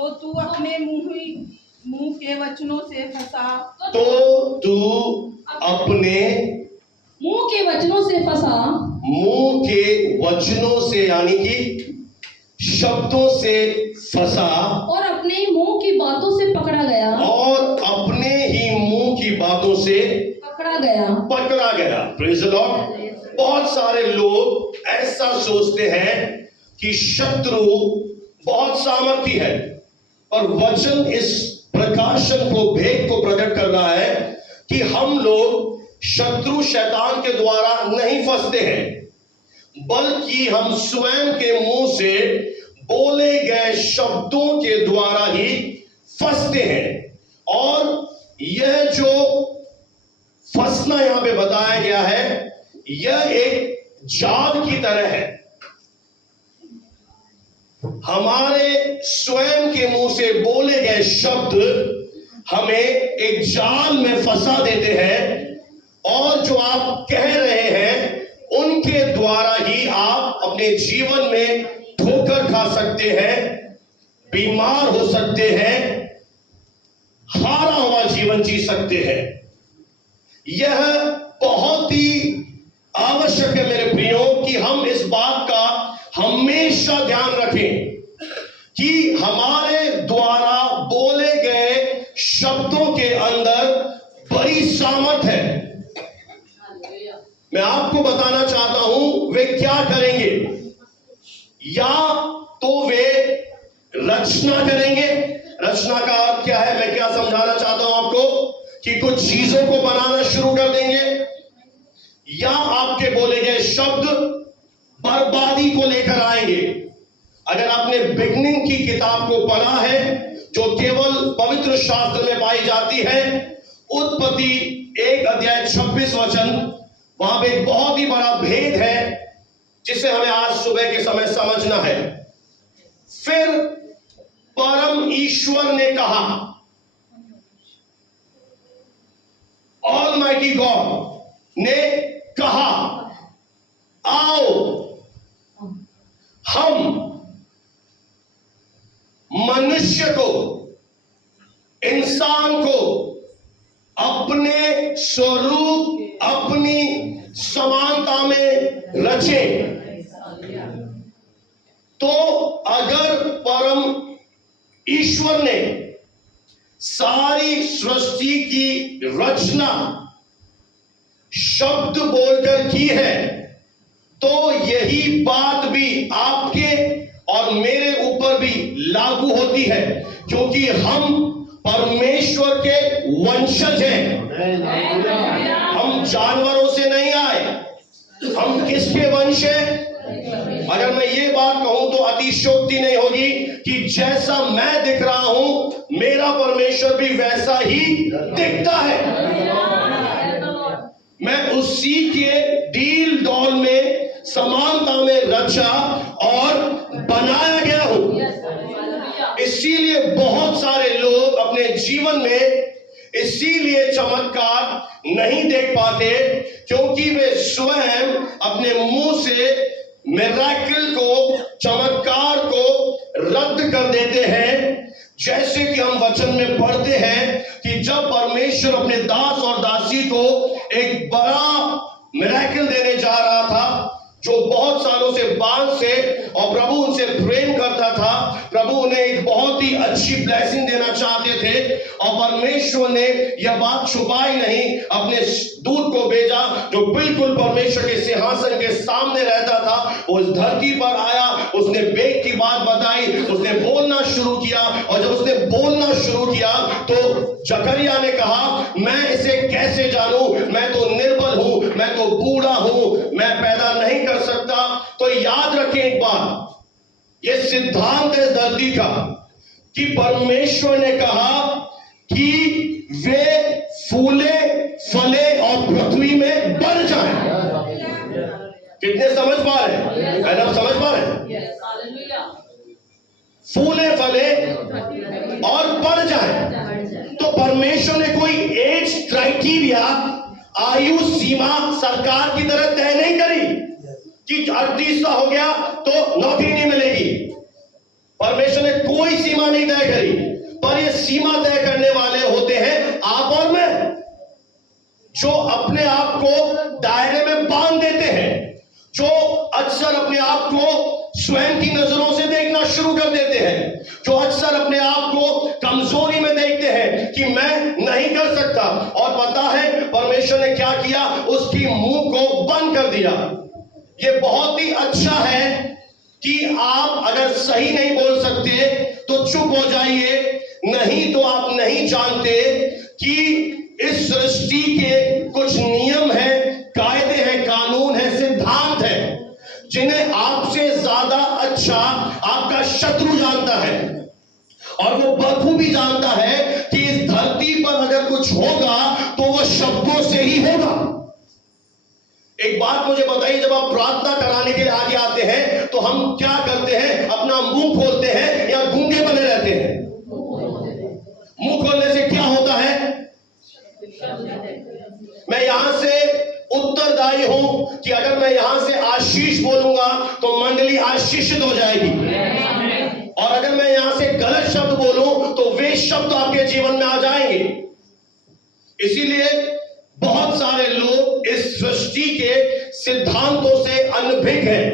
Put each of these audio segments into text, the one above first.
तो तू अपने मुंह के वचनों से फंसा तो तू अपने मुंह के वचनों से फंसा मुंह के वचनों से यानी कि शब्दों से फंसा और अपने मुंह की बातों से पकड़ा गया और अपने ही मुंह की बातों से पकड़ा गया। Praise the Lord. बहुत सारे लोग ऐसा सोचते हैं कि शत्रु बहुत सामर्थी है, और वचन इस प्रकाशन को, भेद को प्रकट कर रहा है कि हम लोग शत्रु शैतान के द्वारा नहीं फंसते हैं, बल्कि हम स्वयं के मुंह से बोले गए शब्दों के द्वारा ही फंसते हैं। और यह जो फंसना यहां पे बताया गया है, यह एक जाल की तरह है। हमारे स्वयं के मुंह से बोले गए शब्द हमें एक जाल में फंसा देते हैं, और जो आप कह रहे हैं उनके द्वारा ही आप अपने जीवन में ठोकर खा सकते हैं, बीमार हो सकते हैं, हारा हुआ जीवन जी सकते हैं। यह बहुत ही आवश्यक है मेरे प्रियो कि हम इस बात का हमेशा ध्यान रखें कि हमारे द्वारा बोले गए शब्दों के अंदर बड़ी सामर्थ है। मैं आपको बताना चाहता हूं वे क्या करेंगे। या तो वे रचना करेंगे। रचना का अर्थ क्या है, मैं क्या समझाना चाहता हूं आपको, कि कुछ चीजों को बनाना शुरू कर देंगे, या आपके बोले गए शब्द बर्बादी को लेकर आएंगे। अगर आपने बिगनिंग की किताब को पढ़ा है, जो केवल पवित्र शास्त्र में पाई जाती है, उत्पत्ति 1 अध्याय 26 वचन, वहां पे एक बहुत ही बड़ा भेद है जिसे हमें आज सुबह के समय समझना है। फिर परम ईश्वर ने कहा, ऑलमाइटी गॉड ने कहा, आओ हम मनुष्य को, इंसान को अपने स्वरूप, अपनी समानता में रचें। तो अगर परम ईश्वर ने सारी सृष्टि की रचना शब्द बोलकर की है, तो यही बात भी आपके और मेरे ऊपर भी लागू होती है, क्योंकि हम परमेश्वर के वंशज हैं। हम जानवरों से नहीं आए। हम किसके वंश हैं? अगर मैं ये बात कहूं तो अतिशयोक्ति नहीं होगी कि जैसा मैं दिख रहा हूं, मेरा परमेश्वर भी वैसा ही दिखता है। मैं उसी के डील डॉल में, समानता में रचा और बनाया गया हूं। इसीलिए बहुत सारे लोग अपने जीवन में इसीलिए चमत्कार नहीं देख पाते, क्योंकि वे स्वयं अपने मुंह से मिरेकल को, चमत्कार को रद्द कर देते हैं। जैसे कि हम वचन में पढ़ते हैं कि जब परमेश्वर अपने दास और दासी को एक बड़ा मिरेकल देने जा रहा था, जो बहुत सालों से बांध से, और प्रभु उनसे प्रेम करता था, प्रभु उन्हें एक बहुत ही अच्छी ब्लेसिंग देना चाहते थे, और परमेश्वर ने यह बात छुपाई नहीं, अपने दूत को भेजा जो बिल्कुल परमेश्वर के सिंहासन के सामने रहता था। वो इस धरती पर आया, उसने बेग की बात बताई, उसने बोलना शुरू किया, और जब उसने बोलना शुरू किया तो जकरिया ने कहा, मैं इसे कैसे जानूं, मैं तो निर्बल हूं, मैं तो बूढ़ा हूं, मैं पैदा नहीं कर सकता। तो याद रखें एक बात, यह सिद्धांत है इस धरती का कि परमेश्वर ने कहा कि वे फूले, फले और पृथ्वी में बढ़ जाएं। कितने समझ पा रहे हैं? मैडम समझ पा रहे हैं? फूले, फले और बढ़ जाएं। तो परमेश्वर ने कोई एज क्राइटेरिया, आयु सीमा सरकार की तरह तय नहीं करी कि 38 का हो गया तो नौकरी नहीं मिलेगी। परमेश्वर ने कोई सीमा नहीं तय करी, पर ये सीमा तय करने वाले होते हैं आप और मैं, जो अपने आप को दायरे में बांध देते हैं, जो अक्सर अपने आप को स्वयं की नजरों से देखना शुरू कर देते हैं, जो अक्सर अपने आप को कमजोरी में देखते हैं कि मैं नहीं कर सकता। और पता है परमेश्वर ने क्या किया? उसकी मुंह को बंद कर दिया। ये बहुत ही अच्छा है कि आप अगर सही नहीं बोल सकते तो चुप हो जाइए, नहीं तो आप नहीं जानते कि इस सृष्टि के कुछ नियम हैं, कायदे हैं, कानून है, सिद्धांत है, जिन्हें आपसे ज्यादा अच्छा आपका शत्रु जानता है। और वो बखूबी जानता है कि इस धरती पर अगर कुछ होगा तो वह शब्दों से ही होगा। एक बात मुझे बताइए, जब आप प्रार्थना कराने के लिए आगे आते हैं तो हम क्या करते हैं? अपना मुंह खोलते हैं या गूंगे बने रहते हैं? मुंह खोलने से क्या होता है? मैं यहां से उत्तरदायी हूं कि अगर मैं यहां से आशीष बोलूंगा तो मंडली आशीषित हो जाएगी, और अगर मैं यहां से गलत शब्द बोलूं तो वे शब्द आपके जीवन में आ जाएंगे। इसीलिए बहुत सारे लोग इस सृष्टि के सिद्धांतों से अनभिज्ञ हैं।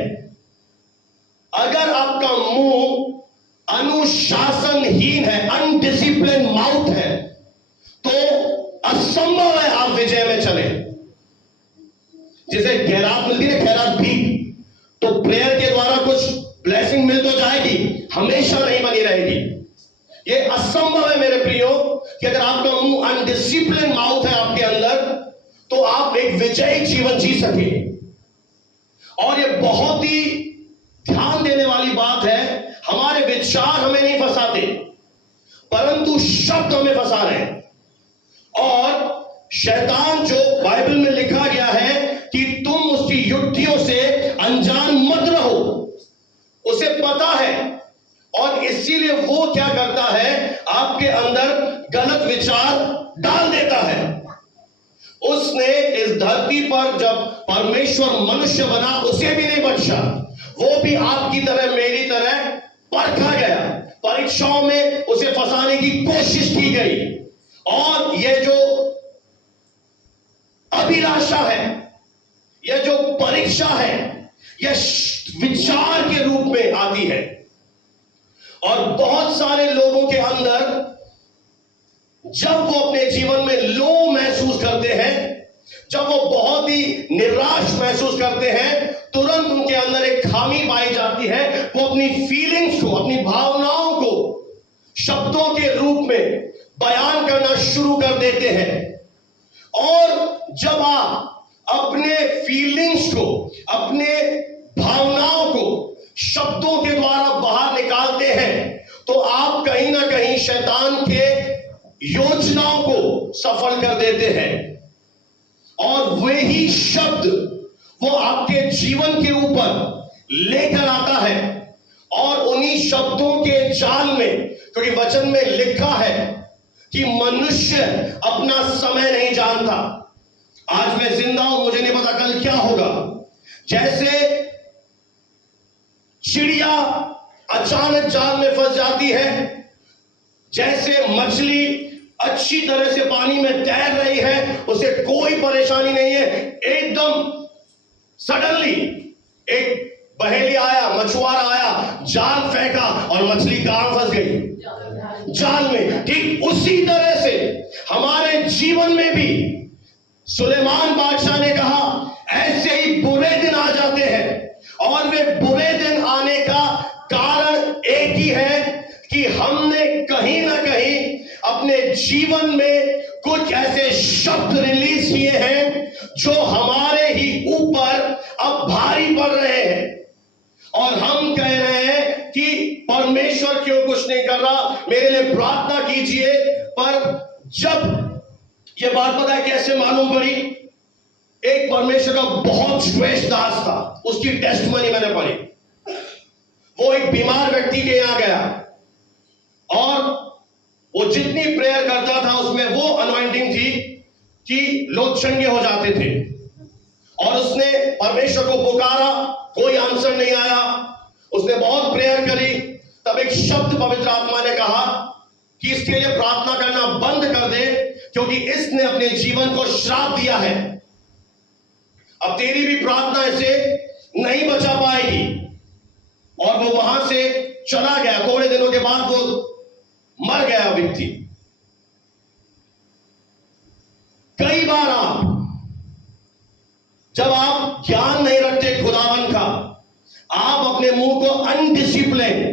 अगर आपका मुंह अनुशासनहीन है, अनडिसिप्लिन माउथ है, तो असंभव है आप विजय में चले। जैसे खैरात मिलती है, खैरात भी तो प्रेयर के द्वारा कुछ ब्लेसिंग मिल तो जाएगी, हमेशा नहीं बनी रहेगी। ये असंभव है मेरे प्रियो कि अगर आपका मुंह अनडिसिप्लिन माउथ है आपके अंदर, तो आप एक विजयी जीवन जी सके। और ये बहुत ही ध्यान देने वाली बात है, हमारे विचार हमें नहीं फंसाते, परंतु शब्द हमें फंसा रहे हैं। और शैतान, जो बाइबल में लिखा गया है कि तुम उसकी युक्तियों से अनजान मत रहो, उसे पता है, और इसीलिए वो क्या करता है? आपके अंदर गलत विचार डाल देता है। उसने इस धरती पर जब परमेश्वर मनुष्य बना, उसे भी नहीं बख्शा, वो भी आपकी तरह मेरी तरह परखा गया, परीक्षाओं में उसे फंसाने की कोशिश की गई। और ये जो अभिलाषा है, यह जो परीक्षा है, यह विचार के रूप में आती है। और बहुत सारे लोगों के अंदर जब वो अपने जीवन में लो महसूस करते हैं, जब वो बहुत ही निराश महसूस करते हैं, तुरंत उनके अंदर एक खामी पाई जाती है। वो अपनी फीलिंग्स को, अपनी भावनाओं को शब्दों के रूप में बयान करना शुरू कर देते हैं। और जब आप अपने फीलिंग्स को, अपने भावनाओं को शब्दों के द्वारा बाहर निकालते हैं, तो आप कहीं ना कहीं शैतान के योजनाओं को सफल कर देते हैं। और वही शब्द वो आपके जीवन के ऊपर लेकर आता है, और उन्हीं शब्दों के जाल में, क्योंकि वचन में लिखा है कि मनुष्य अपना समय नहीं जानता। आज मैं जिंदा हूं, मुझे नहीं पता कल क्या होगा। जैसे चिड़िया अचानक जाल में फंस जाती है, जैसे मछली अच्छी तरह से पानी में तैर रही है, उसे कोई परेशानी नहीं है, एकदम सडनली एक बहेली आया, मछुआरा आया, जाल फेंका और मछली कहां फंस गई? जाल में। ठीक उसी तरह से हमारे जीवन में भी सुलेमान बादशाह ने कहा, ऐसे ही बुरे दिन आ जाते हैं, और वे बुरे दिन आने का कारण एक ही है कि हमने कहीं ना कहीं अपने जीवन में कुछ ऐसे शब्द रिलीज किए हैं जो हमारे ही ऊपर अब भारी पड़ रहे हैं, और हम कह रहे हैं कि परमेश्वर क्यों कुछ नहीं कर रहा, मेरे लिए प्रार्थना कीजिए। पर जब यह बात पता है कैसे मालूम पड़ी? एक परमेश्वर का बहुत श्रेष्ठ दास था, उसकी टेस्टमनी मैंने पढ़ी। वो एक बीमार व्यक्ति के यहां गया, और वो जितनी प्रेयर करता था उसमें वो अनॉइंटिंग थी कि लोग चंगे हो जाते थे। और उसने परमेश्वर को पुकारा, कोई आंसर नहीं आया। उसने बहुत प्रेयर करी, तब एक शब्द पवित्र आत्मा ने कहा कि इसके लिए प्रार्थना करना बंद कर दे, क्योंकि इसने अपने जीवन को श्राप दिया है। अब तेरी भी प्रार्थना इसे नहीं बचा पाएगी। और वो वहां से चला गया। थोड़े दिनों के बाद वो मर गया व्यक्ति। कई बार जब आप ज्ञान नहीं रखते खुदावन का, आप अपने मुंह को अनडिसिप्लिन,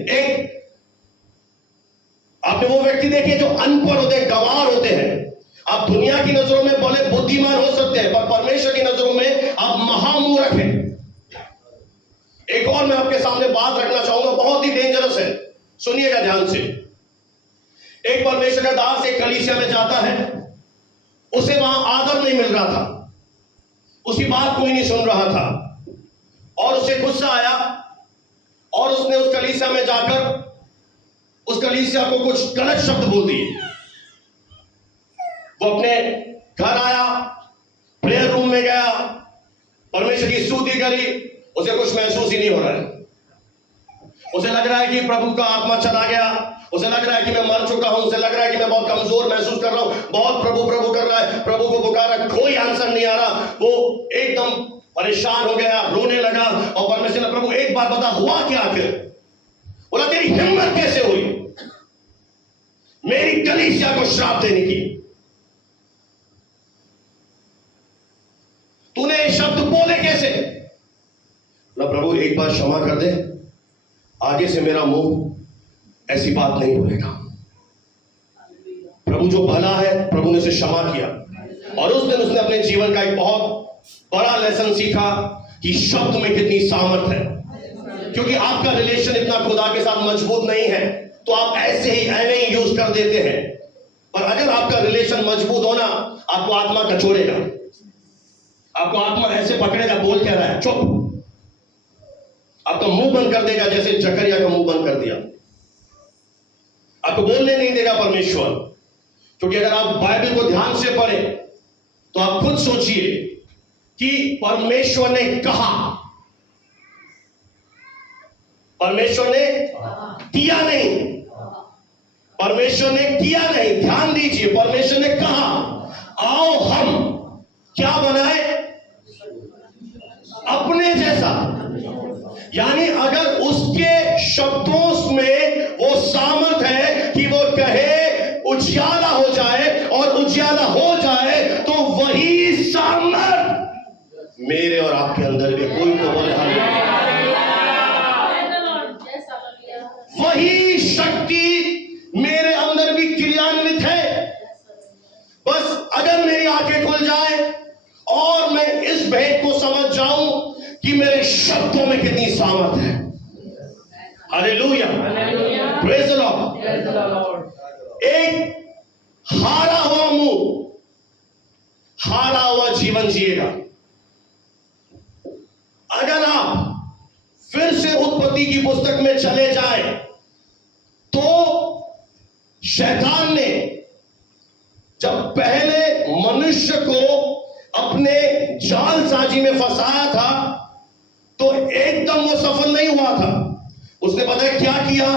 आपने वो व्यक्ति देखे जो अनपढ़ होते हैं, गंवार होते हैं। आप दुनिया की नजरों में भले बुद्धिमान हो सकते हैं, पर परमेश्वर की नजरों में आप महामूर्ख हैं। एक और मैं आपके सामने बात रखना चाहूंगा, बहुत ही डेंजरस है, सुनिएगा ध्यान से। एक परमेश्वर का दास एक कलीसिया में जाता है, उसे वहां आदर नहीं मिल रहा था, उसकी बात कोई नहीं सुन रहा था, और उसे गुस्सा आया और उसने उस कलीसिया में जाकर उस कलीसिया को कुछ गलत शब्द बोल दिए। वो अपने घर आया, प्रेयर रूम में गया, परमेश्वर की स्तुति करी, उसे कुछ महसूस ही नहीं हो रहा है। उसे लग रहा है कि प्रभु का आत्मा चला गया, उसे लग रहा है कि मैं मर चुका हूं, उसे लग रहा है कि मैं बहुत कमजोर महसूस कर रहा हूं, बहुत प्रभु प्रभु कर रहा है, प्रभु को पुकारा, कोई आंसर नहीं आ रहा। वो एकदम परेशान हो गया, रोने लगा, और परमेश्वर ने, प्रभु एक बात बता, हुआ क्या आखिर? बोला, तेरी हिम्मत कैसे हुई मेरी कलीसिया को श्राप देने की? तूने ये शब्द बोले कैसे? बोला, प्रभु एक बार क्षमा कर दे, आगे से मेरा मुंह ऐसी बात नहीं बोलेगा। प्रभु जो भला है, प्रभु ने उसे क्षमा किया, और उस दिन उसने अपने जीवन का एक बहुत बड़ा लेसन सीखा कि शब्द में कितनी सामर्थ है। क्योंकि आपका रिलेशन इतना खुदा के साथ मजबूत नहीं है, तो आप ऐसे ही ऐने ही यूज कर देते हैं। पर अगर आपका रिलेशन मजबूत होना, आपको आत्मा कचोड़ेगा, आपको आत्मा ऐसे पकड़ेगा, बोल क्या रहा है, चुप, आपका मुंह बंद कर देगा, जैसे जकरिया का मुंह बंद कर दिया। आपको बोलने नहीं देगा परमेश्वर। क्योंकि अगर आप बाइबल को ध्यान से पढ़ें तो आप खुद सोचिए कि परमेश्वर ने कहा, परमेश्वर ने किया नहीं, परमेश्वर ने किया नहीं। ध्यान दीजिए, परमेश्वर ने कहा, आओ हम क्या बनाए, अपने जैसा। यानी अगर उसके शब्दों में वो सामर्थ है कि वो कहे उजियाला हो जाए, और उजियाला हो जाए, तो वही सामर्थ मेरे और आपके अंदर भी, कोई तो बोले वही शक्ति मेरे अंदर भी क्रियान्वित है। बस अगर मेरी आंखें खुल जाए और मैं इस भेद को समझ जाऊं कि मेरे शब्दों में कितनी सामर्थ है। Hallelujah, praise the Lord. एक हारा हुआ मुंह हारा हुआ जीवन जिएगा। अगर आप फिर से उत्पत्ति की पुस्तक में चले जाएं, तो शैतान ने जब पहले मनुष्य को अपने जालसाजी में फंसाया था, तो एकदम वो सफल नहीं हुआ था। उसने पता है क्या किया?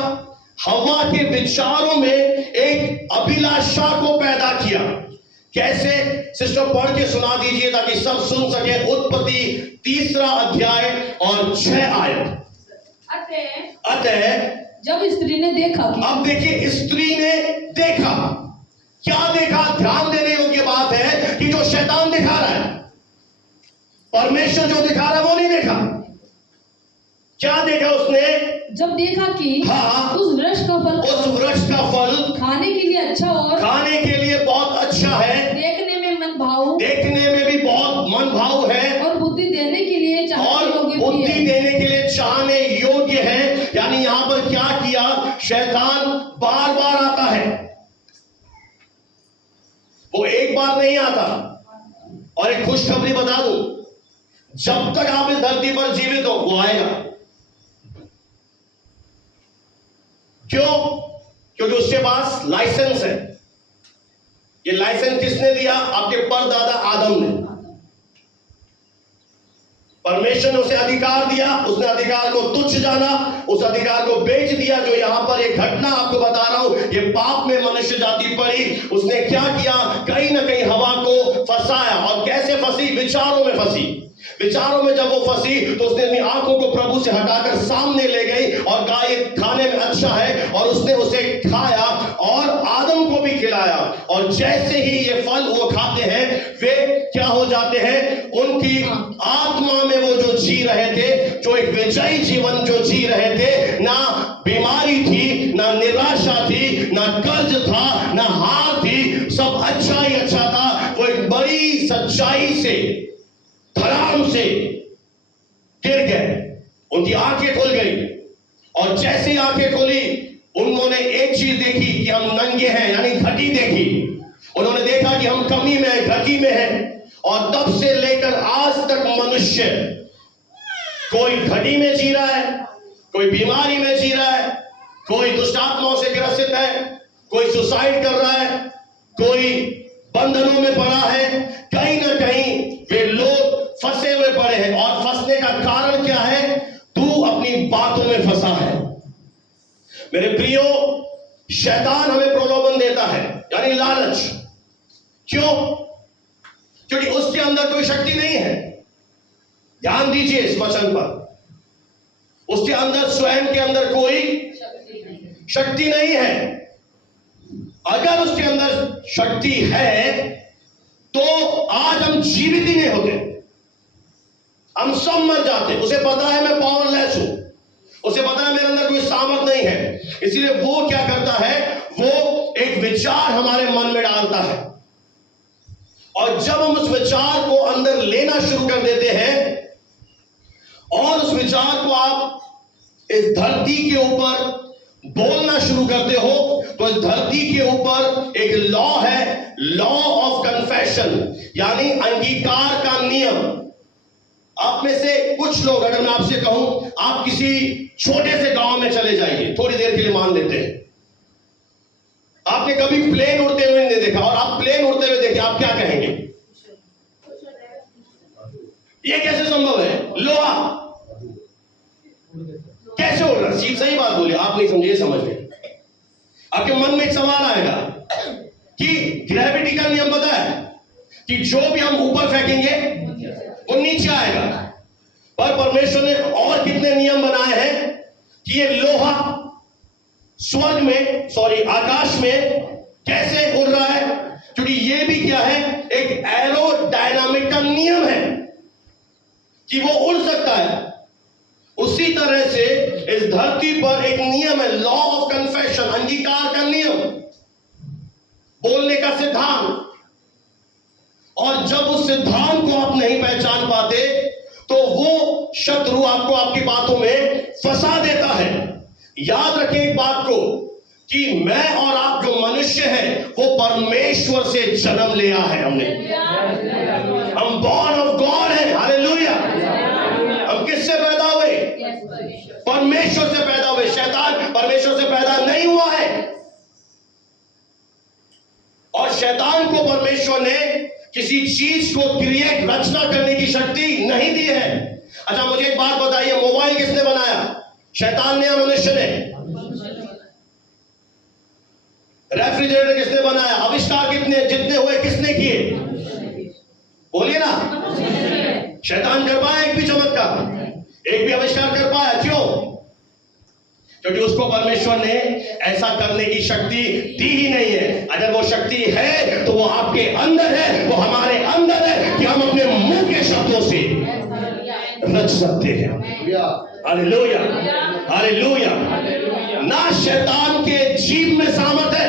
हवा के विचारों में एक अभिलाषा को पैदा किया। कैसे? सिस्टर पढ़ के सुना दीजिए ताकि सब सुन सके। उत्पत्ति 3 अध्याय और 6 आयत। अतः जब स्त्री ने देखा कि, अब देखिए, स्त्री ने देखा, क्या देखा? ध्यान देने योग्य बात है कि जो शैतान दिखा रहा है, परमेश्वर जो दिखा रहा है वो नहीं देखा। क्या देखा उसने? जब देखा कि हाँ, उस वृक्ष का फल खाने के लिए अच्छा और खाने के लिए बहुत अच्छा है, देखने में मन भाव, देखने में भी बहुत मन भाव है, और बुद्धि देने के लिए चाहने योग्य है। यानी यहां पर क्या किया? शैतान बार बार आता है, वो एक बार नहीं आता। और एक खुशखबरी बता दूं, जब तक आप इस धरती पर जीवित हो वो आएगा। क्यों? क्योंकि उसके पास लाइसेंस है। ये लाइसेंस किसने दिया? आपके परदादा आदम ने। परमेश्वर ने उसे अधिकार दिया, उसने अधिकार को तुच्छ जाना, उस अधिकार को बेच दिया। जो यहां पर एक घटना आपको बता रहा हूं, ये पाप में मनुष्य जाति पड़ी। उसने क्या किया, कहीं ना कहीं हवा को फंसाया। और कैसे फंसी, विचारों में फंसी। विचारों में जब वो फंसी तो उसने अपनी आंखों को प्रभु से हटाकर सामने ले गई और कहा ये खाने में अच्छा है, और उसने उसे खाया और आदम को भी खिलाया। और जैसे ही ये फल वो खाते हैं, वे क्या हो जाते हैं, उनकी आत्मा में वो जो जी रहे थे, जो एक विजयी जीवन जो जी रहे थे, ना बीमारी थी, ना निराशा थी, ना कर्ज था, ना हार थी, सब अच्छा ही अच्छा था। वो एक बड़ी सच्चाई से, धड़ाम से गिर गए, उनकी आंखें खुल गई। और जैसे ही आंखें खोली, उन्होंने एक चीज देखी कि हम नंगे हैं, यानी घटी देखी। उन्होंने देखा कि हम कमी में हैं, घटी में हैं। और तब से लेकर आज तक मनुष्य कोई घटी में जी रहा है, कोई बीमारी में जी रहा है, कोई दुष्ट आत्माओं से ग्रसित है, कोई सुसाइड कर रहा है, कोई बंधनों में पड़ा है। कहीं ना कहीं वे लोग फंसे हुए पड़े हैं। और फंसने का कारण क्या है, तू अपनी बातों में फंसा है। मेरे प्रियो, शैतान हमें प्रलोभन देता है, यानी लालच। क्यों? क्योंकि उसके अंदर कोई शक्ति नहीं है। ध्यान दीजिए इस वचन पर, उसके अंदर, स्वयं के अंदर कोई शक्ति नहीं है। अगर उसके अंदर शक्ति है तो आज हम जीवित ही नहीं होते, हम सब मर जाते। उसे पता है मैं पावरलेस हूं, उसे पता है मेरे अंदर कोई सामर्थ नहीं है। इसलिए वो क्या करता है, वो एक विचार हमारे मन में डालता है। और जब हम उस विचार को अंदर लेना शुरू कर देते हैं, और उस विचार को आप इस धरती के ऊपर बोलना शुरू करते हो, तो इस धरती के ऊपर एक लॉ है, लॉ ऑफ कन्फेशन, यानी अंगीकार का नियम। आप में से कुछ लोग, अगर मैं आपसे कहूं, आप किसी छोटे से गांव में चले जाइए, थोड़ी देर के लिए मान लेते हैं, आपने कभी प्लेन उड़ते हुए नहीं देखा, और आप प्लेन उड़ते हुए देखे, आप क्या कहेंगे? ये कैसे संभव है? लोहा कैसे उड़ रहा? सही बात बोली, आप नहीं समझे, समझ गए। आपके मन में एक सवाल आएगा कि ग्रेविटी का नियम पता है कि जो भी हम ऊपर फेंकेंगे वो नीचे आएगा। पर परमेश्वर ने और कितने नियम बनाए हैं कि ये लोहा स्वर्ग में, आकाश में कैसे उड़ रहा है, क्योंकि ये भी क्या है, एक एरोडायनामिक का नियम है कि वो उड़ सकता है। उसी तरह से इस धरती पर एक नियम है, लॉ ऑफ कन्फेशन, अंगीकार का नियम, बोलने का सिद्धांत। और जब उस सिद्धांत को आप नहीं पहचान पाते, तो वो शत्रु आपको आपकी बातों में फंसा देता है। याद रखें एक बात को, कि मैं और आप जो मनुष्य हैं, वो परमेश्वर से जन्म लिया है हमने। हम बॉर्न ऑफ गॉड हैं, हालेलुया। हम किससे पैदा हुए? परमेश्वर से पैदा हुए। शैतान परमेश्वर से पैदा नहीं हुआ है। और शैतान को परमेश्वर ने किसी चीज को क्रिएट, रचना करने की शक्ति नहीं दी है। अच्छा, मुझे एक बात बताइए, मोबाइल किसने बनाया? शैतान ने या मनुष्य ने? रेफ्रिजरेटर किसने बनाया? आविष्कार जितने हुए किसने किए? बोलिए ना। शैतान कर पाया एक भी चमत्कार, एक भी आविष्कार कर पाया? क्यों? क्योंकि उसको परमेश्वर ने ऐसा करने की शक्ति दी ही नहीं है। अगर वो शक्ति है तो वो आपके अंदर है, वो हमारे अंदर है, कि हम अपने मुंह के शब्दों से रच सकते हैं। Hallelujah, hallelujah. ना शैतान के जीभ में सामर्थ है।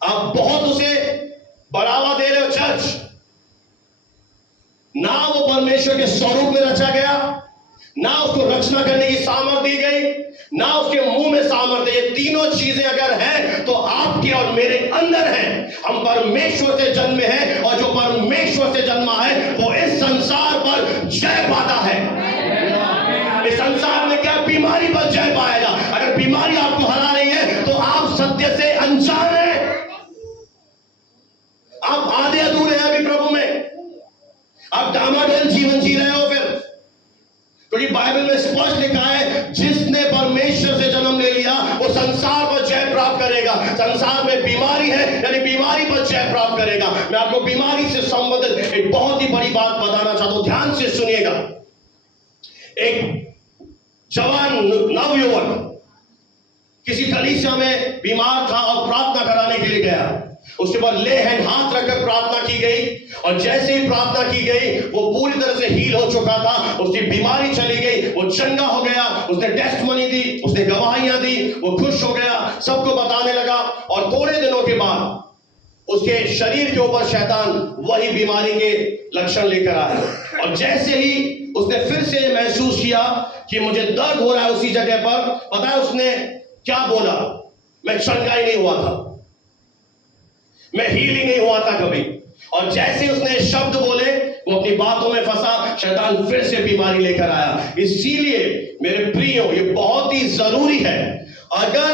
आप बहुत उसे बढ़ावा दे रहे हो चर्च, ना वो परमेश्वर के स्वरूप में रचा गया, ना उसको रचना करने की सामर्थ दी गई, ना उसके मुंह में सामर्थ है। ये तीनों चीजें अगर हैं तो आपके और मेरे अंदर हैं। हम परमेश्वर से जन्मे हैं, और जो परमेश्वर से जन्मा है वो इस संसार पर जय पाता है। इस संसार में क्या बीमारी पर जय पाएगा? अगर बीमारी आपको हरा रही है तो आप सत्य से अनजान हैं, आप आधे अधूरे हैं अभी प्रभु में। संसार पर जय प्राप्त करेगा। संसार में बीमारी है यानी बीमारी पर जय प्राप्त करेगा। मैं आपको बीमारी से संबंधित एक बहुत ही बड़ी बात बताना चाहता हूं, ध्यान से सुनिएगा। एक जवान नवयुवक किसी कलीसिया में बीमार था और प्रार्थना कराने के लिए गया। उसके बाद ले हैंड हाथ रखकर प्रार्थना की गई और जैसे ही प्रार्थना की गई वो पूरी तरह से हील हो चुका था। उसकी बीमारी चली गई, वो चंगा हो गया। उसने टेस्टमनी दी, उसने गवाहियां दी, वो खुश हो गया, सबको बताने लगा। और थोड़े दिनों के बाद उसके शरीर के ऊपर शैतान वही बीमारी के लक्षण लेकर आया और जैसे ही उसने फिर से महसूस किया कि मुझे दर्द हो रहा है उसी जगह पर, पता है उसने क्या बोला? मैं चंगा ही नहीं हुआ था, मैं हील ही नहीं हुआ था कभी। और जैसे उसने शब्द बोले वो अपनी बातों में फंसा, शैतान फिर से बीमारी लेकर आया। इसीलिए मेरे प्रियो ये बहुत ही जरूरी है, अगर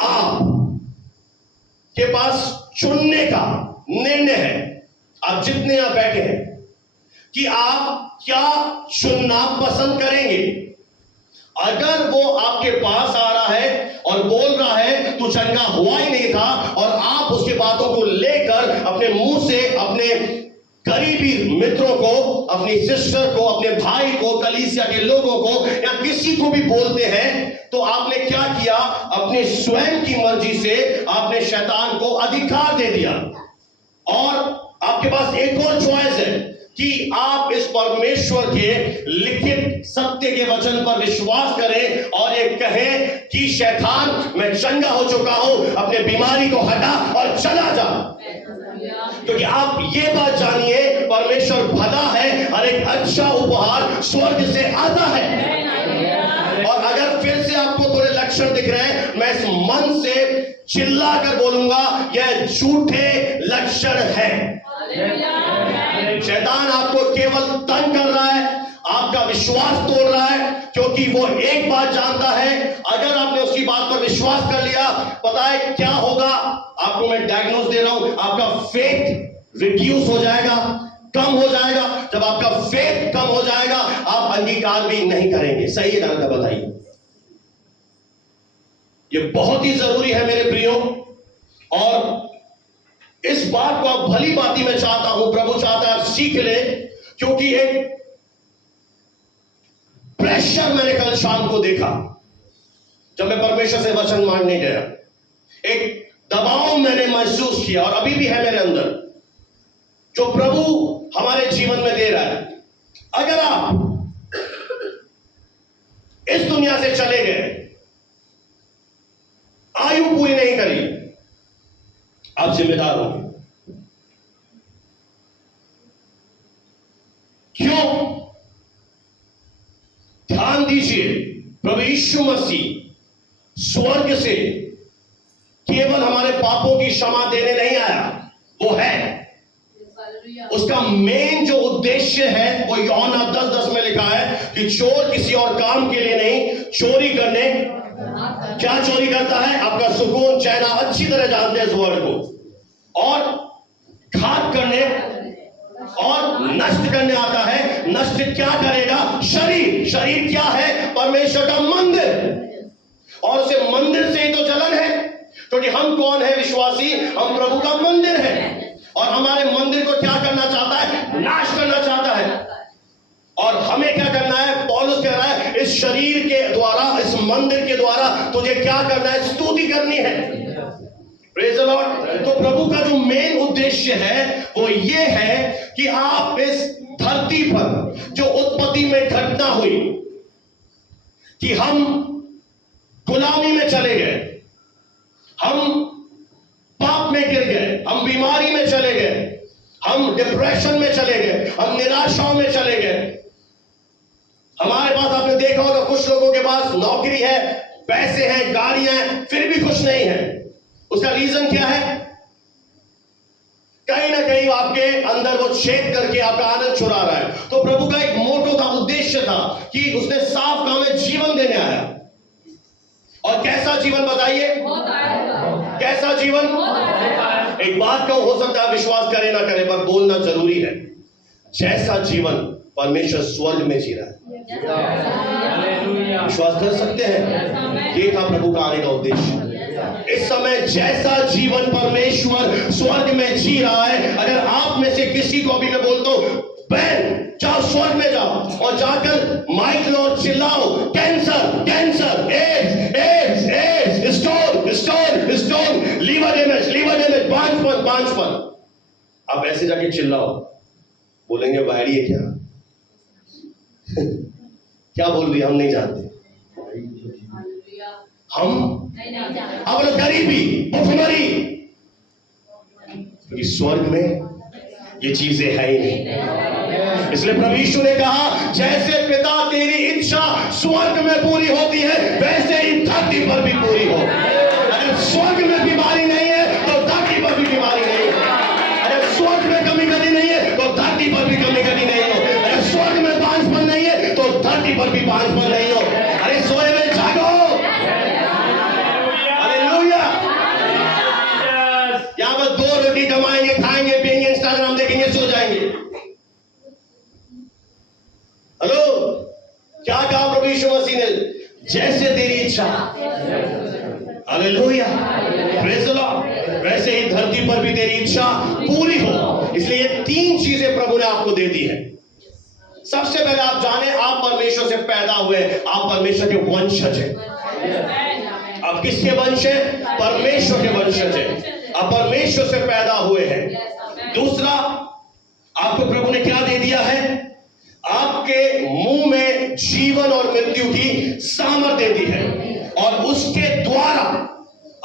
आप के पास चुनने का निर्णय है, आप जितने यहां बैठे हैं, कि आप क्या चुनना पसंद करेंगे। अगर वो आपके पास आ रहा है और बोल रहा है तू चंगा हुआ ही नहीं था और आप उसकी बातों को लेकर अपने मुंह से अपने करीबी मित्रों को, अपनी सिस्टर को, अपने भाई को, कलीसिया के लोगों को या किसी को भी बोलते हैं, तो आपने क्या किया? अपने स्वयं की मर्जी से आपने शैतान को अधिकार दे दिया। और आपके पास एक और चॉइस है कि आप इस परमेश्वर के लिखित सत्य के वचन पर विश्वास करें और ये कहें कि शैतान मैं चंगा हो चुका हूं, अपने बीमारी को हटा और चला जा। क्योंकि आप ये बात जानिए, परमेश्वर भला है और एक अच्छा उपहार स्वर्ग से आता है। और अगर फिर से आपको थोड़े लक्षण दिख रहे हैं, मैं इस मन से चिल्ला कर बोलूंगा, यह झूठे लक्षण है। शैतान आपको केवल तंग कर रहा है, आपका विश्वास तोड़ रहा है, क्योंकि वो एक बात जानता है, अगर आपने उसकी बात पर विश्वास कर लिया, पता है क्या होगा? आपको मैं डायग्नोस दे रहा हूं, आपका फेथ रिड्यूस हो जाएगा, कम हो जाएगा। जब आपका फेथ कम हो जाएगा, आप अंगीकार भी नहीं करेंगे। सही है ना? बताइए, ये बहुत ही जरूरी है मेरे प्रियो। और इस बात को आप भली बाती में चाहता हूं, प्रभु चाहता है आप सीख ले, क्योंकि एक प्रेशर मैंने कल शाम को देखा जब मैं परमेश्वर से वचन मांगने गया। एक दबाव मैंने महसूस किया और अभी भी है मेरे अंदर, जो प्रभु हमारे जीवन में दे रहा है। अगर आप इस दुनिया से चले गए, आयु पूरी नहीं करी, आप जिम्मेदार होंगे। क्यों? ध्यान दीजिए, प्रभु यीशु मसीह स्वर्ग से केवल हमारे पापों की क्षमा देने नहीं आया, वो है उसका मेन जो उद्देश्य है वो यूहन्ना 10:10 में लिखा है कि चोर किसी और काम के लिए नहीं, चोरी करने। क्या चोरी करता है? आपका सुकून, चैन, अच्छी तरह जानते हैं इस वर्ड को। और घात करने और नष्ट करने आता है। नष्ट क्या करेगा? शरीर। शरीर क्या है? परमेश्वर का मंदिर। और उसे मंदिर से ही तो जलन है, क्योंकि हम कौन है? विश्वासी। हम प्रभु का मंदिर है और हमारे मंदिर को क्या करना चाहता है? नाश करना चाहता है। और हमें क्या करना है? पौलुस कह रहा है इस शरीर के द्वारा, इस मंदिर के द्वारा तुझे क्या करना है? स्तुति करनी है। Praise the Lord. तो प्रभु का जो मेन उद्देश्य है वो ये है कि आप इस धरती पर जो उत्पत्ति में घटना हुई कि हम गुलामी में चले गए, हम पाप में गिर गए, हम बीमारी में चले गए, हम डिप्रेशन में चले गए, हम निराशाओं में चले गए। हमारे पास आपने देखा होगा कुछ लोगों के पास नौकरी है, पैसे हैं, गाड़ियां हैं, फिर भी खुश नहीं है। उसका रीजन क्या है? कहीं ना कहीं आपके अंदर वो छेद करके आपका आनंद चुरा रहा है। तो प्रभु का एक मोटो था, उद्देश्य था कि उसने साफ काम में जीवन देने आया। और कैसा जीवन बताइए? कैसा जीवन? एक बात कहूं, हो सकता है विश्वास करे ना करे, पर बोलना जरूरी है। जैसा जीवन परमेश्वर स्वर्ग में जी रहा है, विश्वास कर सकते हैं? ये था प्रभु का आने का उद्देश्य। इस समय जैसा जीवन परमेश्वर स्वर्ग में जी रहा है, अगर आप में से किसी को भी मैं बोलता हूं बहन जाओ स्वर्ग में जाओ और जाकर माइक लो और चिल्लाओ cancer cancer, AIDS AIDS AIDS, stone stone stone, liver damage, बांझपन, आप ऐसे जाके चिल्लाओ, बोलेंगे बाहरी है क्या? क्या बोल रही? हम नहीं जानते। हम अब लोग गरीबी, भुखमरी, क्योंकि स्वर्ग में ये चीजें है ही नहीं। इसलिए प्रभु यीशु ने कहा जैसे पिता तेरी इच्छा स्वर्ग में पूरी होती है वैसे ही धरती पर भी पूरी हो। अगर स्वर्ग में बीमारी नहीं है तो धरती पर भी बीमारी नहीं है। अगर स्वर्ग में कमी कमी नहीं है तो धरती पर भी कमी कमी नहीं हो। अगर स्वर्ग में बांझपन नहीं है तो धरती पर भी बांझपन नहीं हो। अरे सोए में जागो। हालेलुया। यहां पर 2 रोटी कमाएंगे, खाएंगे, पिएंगे, इंस्टाग्राम देखेंगे, सो जाएंगे। हेलो, क्या कहा प्रभु यीशु मसीह ने? जैसे तेरी इच्छा, हालेलुया, प्रेज़ द लॉर्ड, वैसे ही धरती पर भी तेरी इच्छा पूरी हो। इसलिए ये 3 चीजें प्रभु ने आपको दे दी है। सबसे पहले आप जाने आप परमेश्वर से पैदा हुए, आप परमेश्वर के वंशज हैं। आप किसके वंश हैं? परमेश्वर के वंशज हैं। आप परमेश्वर से पैदा हुए हैं। दूसरा, आपको प्रभु ने क्या दे दिया है? आपके मुंह में जीवन और मृत्यु की सामर्थ दे दी है और उसके द्वारा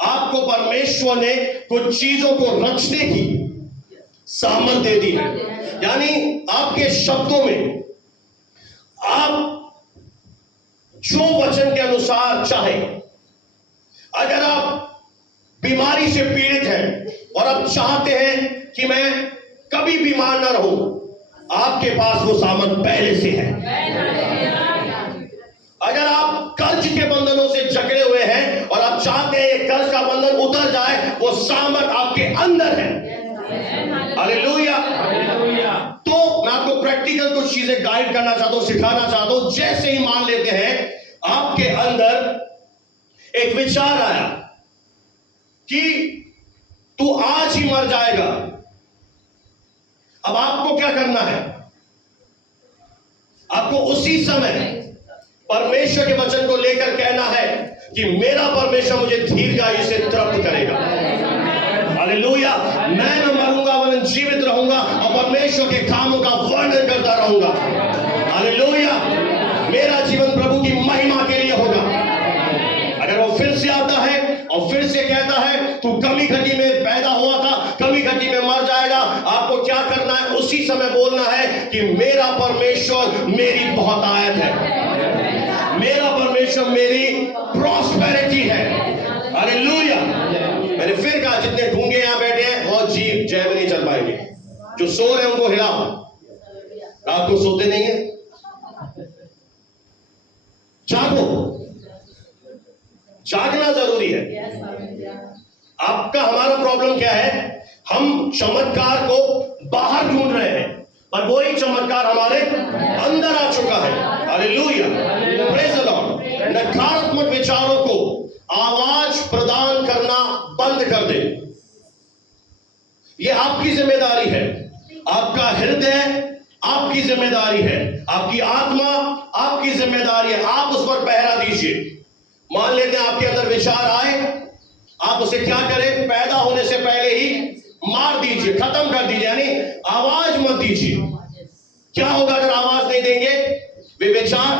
आपको परमेश्वर ने कुछ चीजों को रचने की सामर्थ दे दी है। यानी आपके शब्दों में आप जो वचन के अनुसार चाहे, अगर आप बीमारी से पीड़ित हैं और आप चाहते हैं कि मैं कभी बीमार ना रहूं, आपके पास वो सामर्थ पहले से है। अगर आप कर्ज के बंधनों से जकड़े हुए हैं और आप चाहते हैं ये कर्ज का बंधन उतर जाए, वो सामर्थ आपके अंदर है। हालेलुया। तो मैं आपको प्रैक्टिकल कुछ चीजें गाइड करना चाहता हूं, सिखाना चाहता हूं। जैसे ही मान लेते हैं आपके अंदर एक विचार आया कि तू आज ही मर जाएगा, अब आपको क्या करना है? आपको उसी समय परमेश्वर के वचन को लेकर कहना है कि मेरा परमेश्वर मुझे दीर्घायु से तृप्त करेगा। हालेलुया। मैं न मरूंगा वरन जीवित रहूंगा और परमेश्वर के कामों का वर्णन करता रहूंगा। हालेलुया। मेरा जीवन प्रभु की महिमा के लिए होगा। अगर वो फिर से आता है और फिर से कहता है तू कमी घटी में पैदा हुआ था, कमी घटी में मर जाएगा, आपको क्या करना है? उसी समय बोलना है कि मेरा परमेश्वर मेरी बहुतायत है, मेरा परमेश्वर मेरी प्रॉस्पेरिटी है। हालेलुया। मैंने फिर कहा जितने गूंगे यहां बैठे हैं और जी जय में नहीं चल पाएंगे, जो सो रहे हैं उनको हिलाओ। रात को सोते नहीं है, जागो, जागना जरूरी है। आपका हमारा प्रॉब्लम क्या है? हम चमत्कार को बाहर ढूंढ रहे हैं पर वही चमत्कार हमारे अंदर आ चुका है। Hallelujah, praise the Lord. नकारात्मक विचारों को आवाज प्रदान करना बंद कर दे। यह आपकी जिम्मेदारी है, आपका हृदय आपकी जिम्मेदारी है, आपकी आत्मा आपकी जिम्मेदारी है। आप उस पर पहरा दीजिए। मान लेते हैं आपके अंदर विचार आए, आप उसे क्या करें? पैदा होने से पहले ही मार दीजिए, खत्म कर दीजिए, यानी आवाज मत दीजिए। क्या होगा अगर आवाज नहीं देंगे? वे विचार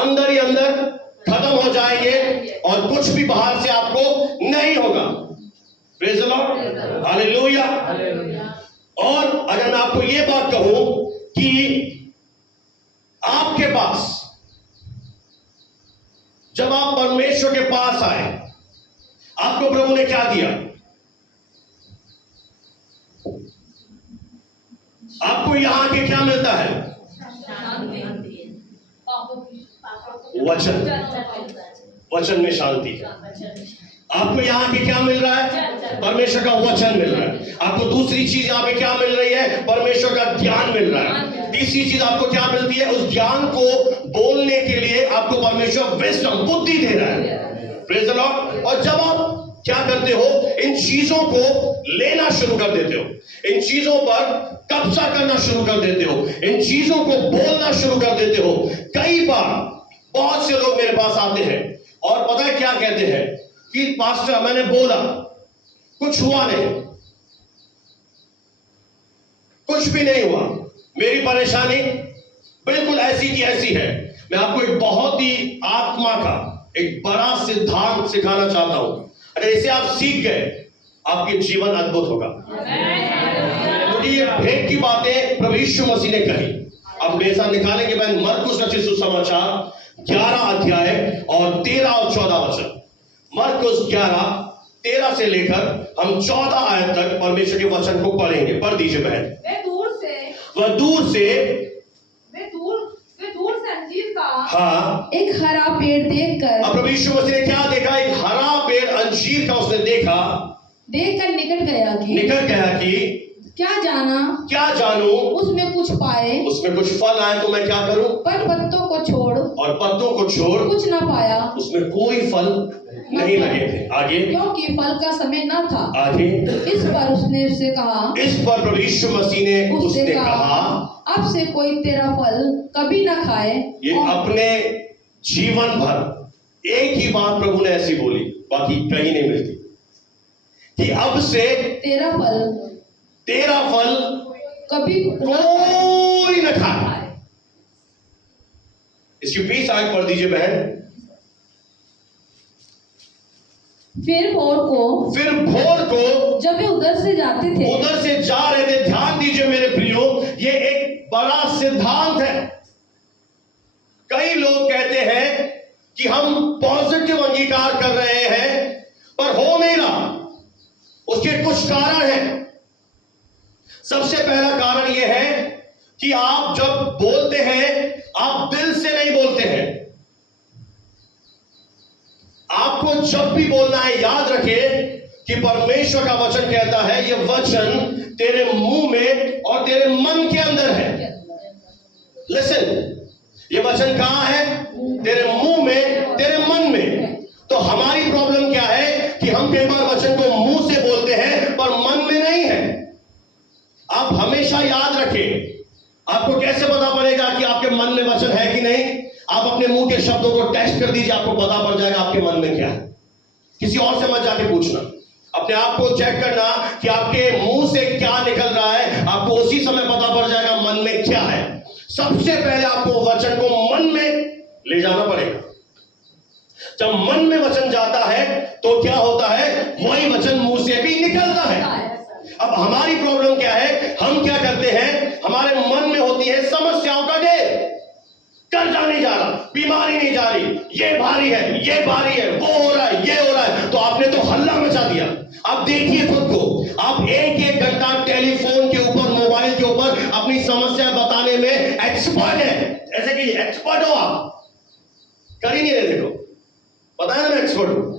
अंदर ही अंदर खत्म हो जाएंगे और कुछ भी बाहर से आपको नहीं होगा। Praise the Lord. हालेलुया। और अगर मैं आपको यह बात कहूं कि आपके पास जब आप परमेश्वर के पास आए, आपको प्रभु ने क्या दिया? आपको यहां के क्या मिलता है? वचन। वचन में शांति है। आपको यहां के क्या मिल रहा है? परमेश्वर का वचन मिल रहा है। आपको दूसरी चीज यहां पे क्या मिल रही है? परमेश्वर का ज्ञान मिल रहा है। तीसरी चीज आपको क्या मिलती है? उस ज्ञान को बोलने के लिए आपको परमेश्वर विजडम, बुद्धि दे रहा है। Praise the Lord. और जब आप क्या करते हो, इन चीजों को लेना शुरू कर देते हो, इन चीजों पर कब्जा करना शुरू कर देते हो, इन चीजों को बोलना शुरू कर देते हो। कई बार बहुत से लोग मेरे पास आते हैं और पता है क्या कहते हैं कि पास्टर मैंने बोला, कुछ हुआ नहीं, कुछ भी नहीं हुआ, मेरी परेशानी बिल्कुल ऐसी की ऐसी है। मैं आपको एक बहुत ही आत्मा का एक बड़ा सिद्धांत सिखाना चाहता हूं। अगर इसे आप सीख गए, आपके जीवन अद्भुत होगा। क्योंकि ये भेद की बातें प्रभु यीशु मसीह ने कही। अब मेरे साथ निकालेंगे मैं मरकुस रचित सुसमाचार 11 अध्याय और 13 और 14 वचन। मरकुस 11 13 से लेकर हम 14 आयत तक परमेश्वर के वचन को पढ़ेंगे। पढ़ दीजिए बहन। वे दूर से अंजीर का हाँ एक हरा पेड़ देखकर, अब प्रभु यीशु मसीह ने क्या देखा? एक हरा पेड़ अंजीर का उसने देखकर निकट गया कि क्या जानूं उसमें कुछ पाए, उसमें कुछ फल आए तो मैं क्या करूं? पर पत्तों को छोड़ कुछ ना पाया, उसमें कोई फल नहीं लगे थे। आगे, क्योंकि फल का समय न था। आगे, इस पर उसने उससे कहा, इस पर प्रभु यीशु मसीह ने उसने कहा, अब से कोई तेरा फल कभी ना खाए। ये अपने जीवन भर एक ही बात प्रभु ने ऐसी बोली, बाकी कहीं नहीं मिलती, कि अब से तेरा फल कभी कोई न खाए। इसकी 20 आयत पढ़ दीजिए बहन। फिर भोर को जब वे उधर से जा रहे थे, ध्यान दीजिए मेरे प्रियो, ये एक बड़ा सिद्धांत है। कई लोग कहते हैं कि हम पॉजिटिव अंगीकार कर रहे हैं, पर हो नहीं रहा। उसके कुछ कारण हैं। सबसे पहला कारण यह है कि आप जब बोलते हैं, आप दिल से नहीं बोलते हैं। आपको जब भी बोलना है, याद रखें कि परमेश्वर का वचन कहता है, यह वचन तेरे मुंह में और तेरे मन के अंदर है। लिसन, ये वचन कहां है? तेरे मुंह में, तेरे मन में। तो हमारी प्रॉब्लम क्या है कि हम कई बार वचन को मुंह से बोलते हैं पर मन में नहीं है। आप हमेशा याद रखें, आपको कैसे पता पड़ेगा कि आपके मन में वचन है कि नहीं? आप अपने मुंह के शब्दों को टेस्ट कर दीजिए, आपको पता पड़ जाएगा आपके मन में क्या है। किसी और से मत जाके पूछना, अपने आप को चेक करना कि आपके मुंह से क्या निकल रहा है। आपको उसी समय पता पड़ जाएगा मन में क्या है। सबसे पहले आपको वचन को मन में ले जाना पड़ेगा। जब मन में वचन जाता है तो क्या होता है? वही वचन मुंह से भी निकलता है। अब हमारी प्रॉब्लम क्या है? हम क्या करते हैं? हमारे मन में होती है समस्याओं का ढेर, कर्जा नहीं जा रहा, बीमारी नहीं जा रही, ये भारी है, ये भारी है, वो हो रहा है, ये हो रहा है, तो आपने तो हल्ला मचा दिया। आप देखिए खुद को, आप एक एक घंटा टेलीफोन के ऊपर, मोबाइल के ऊपर अपनी समस्या बताने में एक्सपर्ट है। ऐसे कि एक्सपर्ट हो आप, कर ही नहीं रहे। देखो, पता है ना एक्सपर्ट हूं।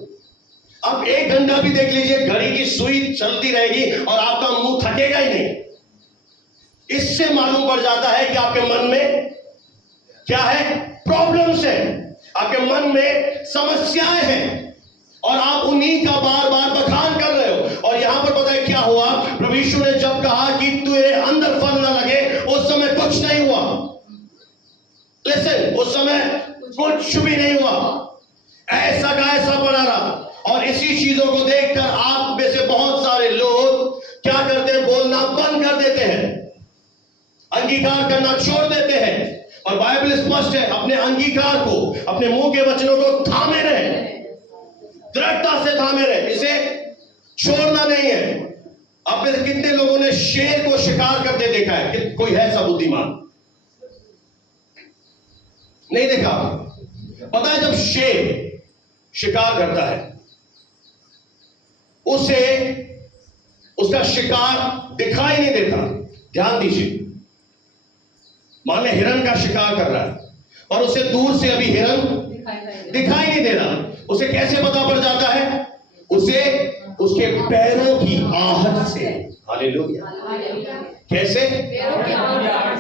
आप एक घंटा भी देख लीजिए, घड़ी की सुई चलती रहेगी और आपका मुंह थकेगा ही नहीं। इससे मालूम पड़ जाता है कि आपके मन में क्या है? प्रॉब्लम्स है, आपके मन में समस्याएं हैं और आप उन्हीं का बार बार बखान कर रहे हो। और यहां पर पता है क्या हुआ? प्रभु यीशु ने जब कहा कि तेरे अंदर फल न लगे, उस समय कुछ नहीं हुआ। लिसन, उस समय कुछ भी नहीं हुआ, ऐसा का ऐसा पड़ा रहा। और इसी चीजों को देखकर आप में से बहुत सारे लोग क्या करते हैं? बोलना बंद कर देते हैं, अंगीकार करना छोड़ देते हैं। और बाइबल स्पष्ट है, अपने अंगीकार को, अपने मुंह के वचनों को थामे रहे, दृढ़ता से थामे रहे, इसे छोड़ना नहीं है। अब में से कितने लोगों ने शेर को शिकार करते देखा है? कि कोई है सब बुद्धिमान? नहीं देखा? पता है, जब शेर शिकार करता है, उसे उसका शिकार दिखाई नहीं देता। ध्यान दीजिए, मान ले हिरण का शिकार कर रहा है और उसे दूर से अभी हिरण दिखाई नहीं दे रहा। उसे कैसे पता पड़ जाता है? उसे उसके पैरों की आहट से। हालेलुया। कैसे?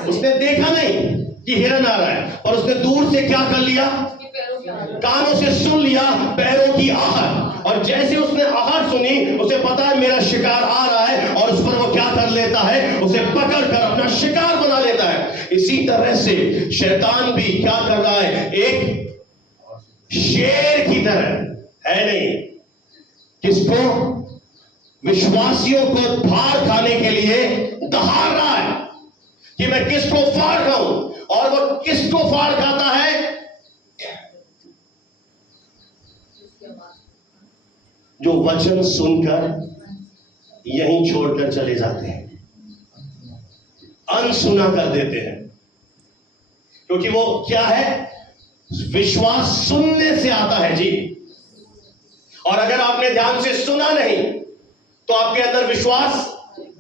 उसने देखा नहीं कि हिरन आ रहा है, और उसने दूर से क्या कर लिया, कानों से सुन लिया पैरों की आहट, और जैसे उसने आहट सुनी उसे पता है मेरा शिकार आ रहा है, और उस पर वो क्या कर लेता है, उसे पकड़कर अपना शिकार बना लेता है। इसी तरह से शैतान भी क्या कर रहा है, एक शेर की तरह है नहीं, किसको, विश्वासियों को फाड़ खाने के लिए दहाड़ रहा है कि मैं किसको फाड़ खाऊं, और वो किसको फाड़ खाता है, जो वचन सुनकर यहीं छोड़कर चले जाते हैं, अनसुना कर देते हैं। क्योंकि वो क्या है, विश्वास सुनने से आता है जी, और अगर आपने ध्यान से सुना नहीं तो आपके अंदर विश्वास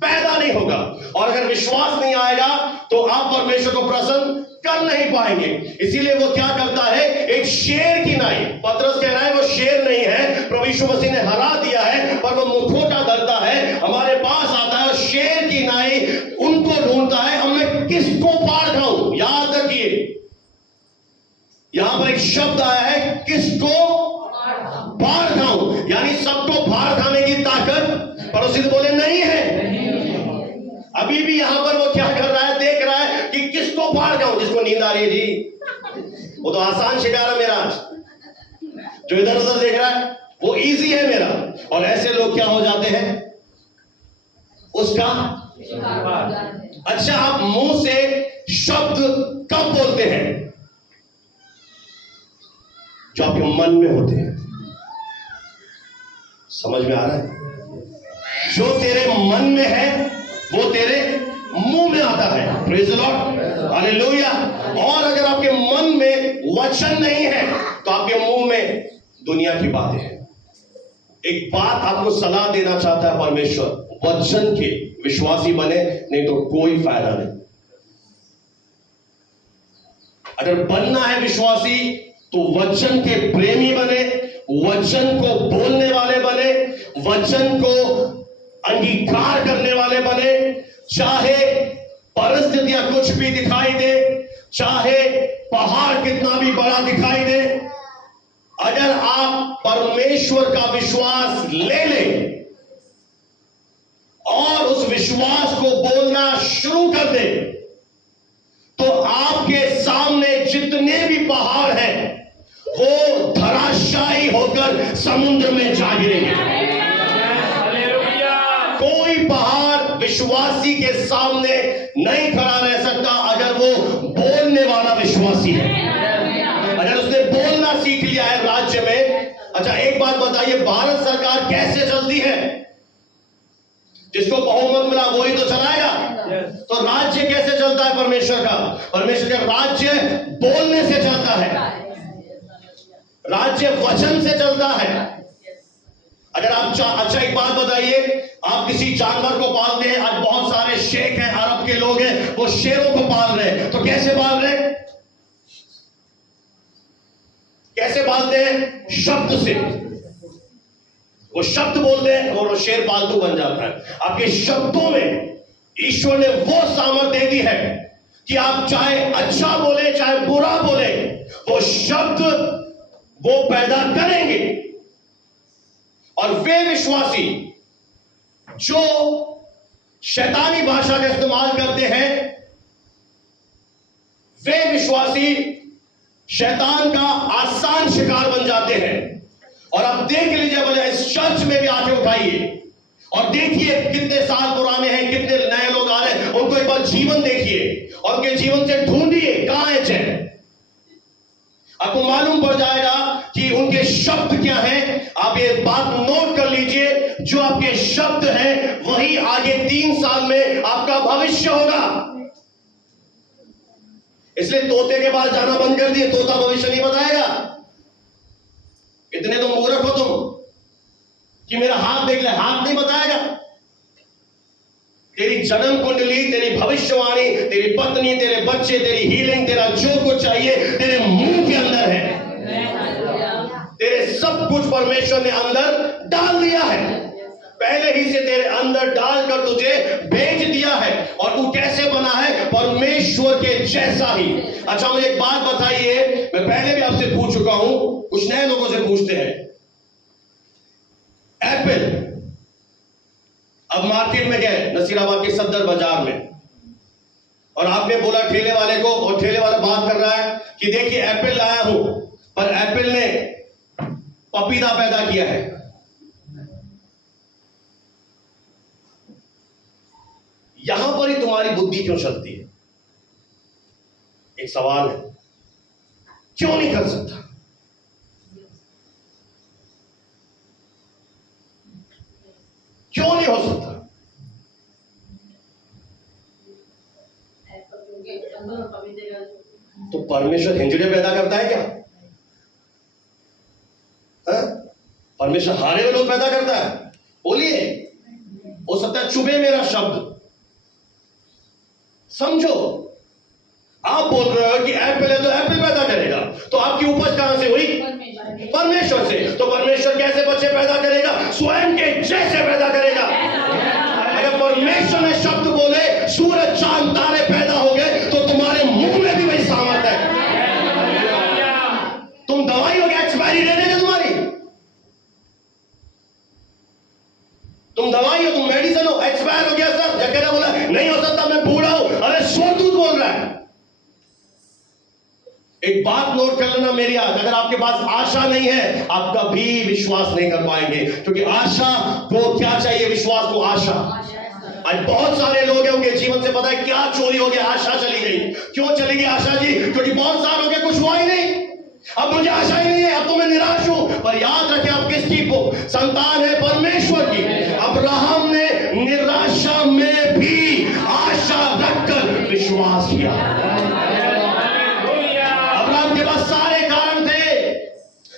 पैदा नहीं होगा, और अगर विश्वास नहीं आएगा तो आप परमेश्वर को प्रसन्न कर नहीं पाएंगे। इसीलिए वो क्या करता है, एक शेर की नाई, पतरस कह रहा है वो शेर नहीं है, प्रभु यीशु मसीह ने हरा दिया है, पर वो मुखौटा धरता है, हमारे पास आता है, और शेर की नाई उनको ढूंढता है, अब मैं किसको फाड़ खाऊं। याद रखिए यहां पर एक शब्द आया है, किसको फाड़ खाऊं, यानी सबको फाड़ खाने की ताकत पड़ोसी से बोले नहीं है। अभी भी यहां पर वो क्या कर रहा है, देख रहा है कि किसको फाड़ खाऊं, जिसको नींद आ रही है जी, वो तो आसान शिकार है मेरा, जो इधर उधर देख रहा है वो इजी है मेरा, और ऐसे लोग क्या हो जाते हैं, उसका। अच्छा, आप मुंह से शब्द कब बोलते हैं, जो आपके मन में होते हैं, समझ में आ रहा है, जो तेरे मन में है वो तेरे मुंह में आता है। Praise the Lord, hallelujah. और अगर आपके मन में वचन नहीं है तो आपके मुंह में दुनिया की बातें हैं। एक बात आपको सलाह देना चाहता है परमेश्वर, वचन के विश्वासी बने, नहीं तो कोई फायदा नहीं। अगर बनना है विश्वासी तो वचन के प्रेमी बने, वचन को बोलने वाले बने, वचन को अंगीकार करने वाले बने, चाहे परिस्थितियां कुछ भी दिखाई दे, चाहे पहाड़ कितना भी बड़ा दिखाई दे, अगर आप परमेश्वर का विश्वास ले लें और उस विश्वास को बोलना शुरू कर दें, तो आपके सामने जितने भी पहाड़ हैं वो धराशायी होकर समुद्र में जा गिरेंगे। कोई पहाड़ विश्वासी के सामने नहीं खड़ा रह सकता अगर वो बोलने वाला विश्वासी है, अगर उसने बोलना सीख लिया है राज्य में। अच्छा, एक बात बताइए, भारत सरकार कैसे चलती है, जिसको बहुमत मिला वही तो चलाएगा। तो राज्य कैसे चलता है परमेश्वर का, परमेश्वर का राज्य बोलने से चलता है, राज्य वचन से चलता है। अगर आप अच्छा, एक बात बताइए, आप किसी जानवर को पालते हैं, आज बहुत सारे शेख हैं, अरब के लोग हैं, वो शेरों को पाल रहे हैं, तो कैसे पाल रहे हैं, कैसे पालते हैं, शब्द से। वो शब्द बोलते हैं और वो शेर पालतू बन जाता है। आपके शब्दों में ईश्वर ने वो सामर्थ्य दे दी है कि आप चाहे अच्छा बोले चाहे बुरा बोले, वो शब्द वो पैदा करेंगे। और वे विश्वासी जो शैतानी भाषा का इस्तेमाल करते हैं, वे विश्वासी शैतान का आसान शिकार बन जाते हैं। और आप देख लीजिए, बोले इस चर्च में भी आके उठाइए और देखिए कितने साल पुराने हैं, कितने नए लोग आ रहे हैं, उनको एक बार जीवन देखिए और उनके जीवन से ढूंढिए कहां है चैन। आपको मालूम पड़ जाएगा कि उनके शब्द क्या हैं। आप ये बात नोट कर लीजिए, जो आपके शब्द हैं वही आगे 3 साल में आपका भविष्य होगा। इसलिए तोते के पास जाना बंद कर दिए, तोता भविष्य नहीं बताएगा। इतने तो मूर्ख हो तुम कि मेरा हाथ देख ले, हाथ नहीं बताएगा। तेरी जन्म कुंडली, तेरी भविष्यवाणी, तेरी पत्नी, तेरे बच्चे, तेरी हीलिंग, तेरा जो कुछ चाहिए तेरे मुंह के अंदर है। तेरे सब कुछ परमेश्वर ने अंदर डाल दिया है। पहले ही से तेरे अंदर डालकर तुझे भेज दिया है। और तू कैसे बना है? परमेश्वर के जैसा ही। अच्छा मुझे एक बात बताइए, मैं पहले भी आपसे पूछ चुका हूं, कुछ नए लोगों से पूछते हैं। एप्पल अब मार्केट में गए नसीराबाद के सदर बाजार में, और आपने बोला ठेले वाले को, और ठेले वाला बात कर रहा है कि देखिए एप्पल लाया हूं, पर एप्पल ने पपीता पैदा किया है। यहां पर ही तुम्हारी बुद्धि क्यों चलती है? एक सवाल है, क्यों नहीं कर सकता? क्यों नहीं हो सकता? तो परमेश्वर हिंजड़े पैदा करता है क्या? हा? परमेश्वर हारे हुए लोग पैदा करता है? बोलिए, हो सकता है चुभे मेरा शब्द, समझो। आप बोल रहे हो कि एप्पल है तो एप्पल पैदा करेगा, तो आपकी उपज कहां से हुई? परमेश्वर से। तो परमेश्वर कैसे बच्चे पैदा करेगा? स्वयं के जैसे पैदा करेगा। अगर परमेश्वर ने शब्द बोले सूरज चांद तारे पैदा हो गए, तो तुम्हारे मुंह में भी वही सामर्थ है। तुम दवाई हो गया, एक्सपायरी डेट है तुम्हारी। तुम दवाई हो, तुम मेडिसिन हो, एक्सपायर हो गया सर। जगह बोला नहीं हो सकता, मैं बूढ़ा हूं। अरे स्वतूत बोल रहा है। एक बात नोट कर लेना मेरी आज, अगर आपके पास आशा नहीं है, आप कभी विश्वास नहीं कर पाएंगे। क्योंकि आशा को क्या चाहिए? विश्वास को आशा। आज बहुत सारे लोग हैं, उनके जीवन से पता है क्या चोरी हो गया? आशा चली गई। क्यों चली गई आशा जी? क्योंकि बहुत साल हो गए, कुछ हुआ ही नहीं। अब मुझे आशा ही नहीं है, अब तो मैं निराश हूं। पर याद रखें, आप किसकी संतान है? परमेश्वर की। अब्राहम ने निराशा में भी आशा रखकर विश्वास किया। अब्राहम के पास सारे कारण थे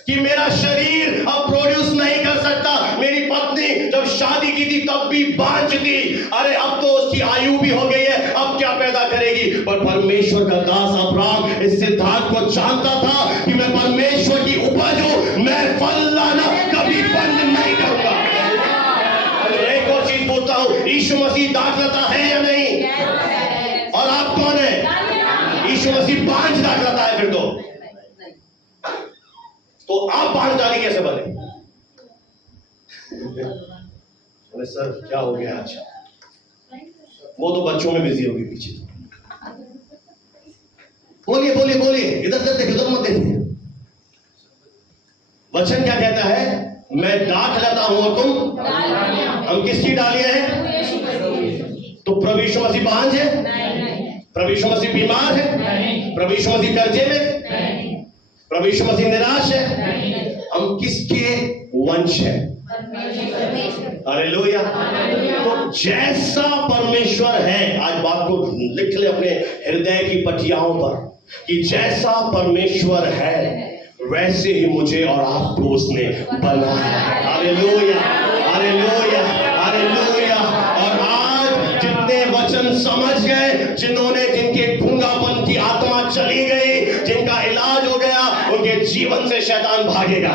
कि मेरा शरीर अब प्रोड्यूस नहीं कर सकता। मेरी पत्नी जब शादी की थी तब भी बांझ थी। अरे अब तो उसकी आयु भी हो गई है, अब क्या पैदा करेगी? पर परमेश्वर का दास अब्राहम इस सिद्धांत को जानता था कि मैं परमेश्वर की उपज हूं, मैं फल लाना कभी बंद नहीं करूंगा। एक और चीज बोलता हूं, यीशु मसीह दाखलता है या नहीं? और आप कौन है? यीशु मसीह बांझ दाखलता है। फिर तो आप बांझ डाली कैसे बने? अरे सर क्या हो गया? अच्छा, वो तो बच्चों में बिजी होगी पीछे। बोलिए बोलिए बोलिए, इधर इधर देखिए, उधर मत देखिए। वचन क्या कहता है? मैं दाख लेता हूं और तुम। हम किसकी डालियां हैं? तो प्रभु यीशु मसीह बांझ है? प्रभु यीशु मसीह बीमार है? प्रभु यीशु मसीह कर्जे में? प्रभु यीशु मसीह निराश है? हम किसके वंश हैं? हालेलुया। तो जैसा परमेश्वर है, आज बात को लिख ले अपने हृदय की पटियाओं पर, कि जैसा परमेश्वर है वैसे ही मुझे और आपको उसने बनाया है। Hallelujah, hallelujah, hallelujah. और आज जितने वचन समझ गए, जिनके गूंगापन की आत्मा चली गई, जिनका इलाज हो गया, उनके जीवन से शैतान भागेगा।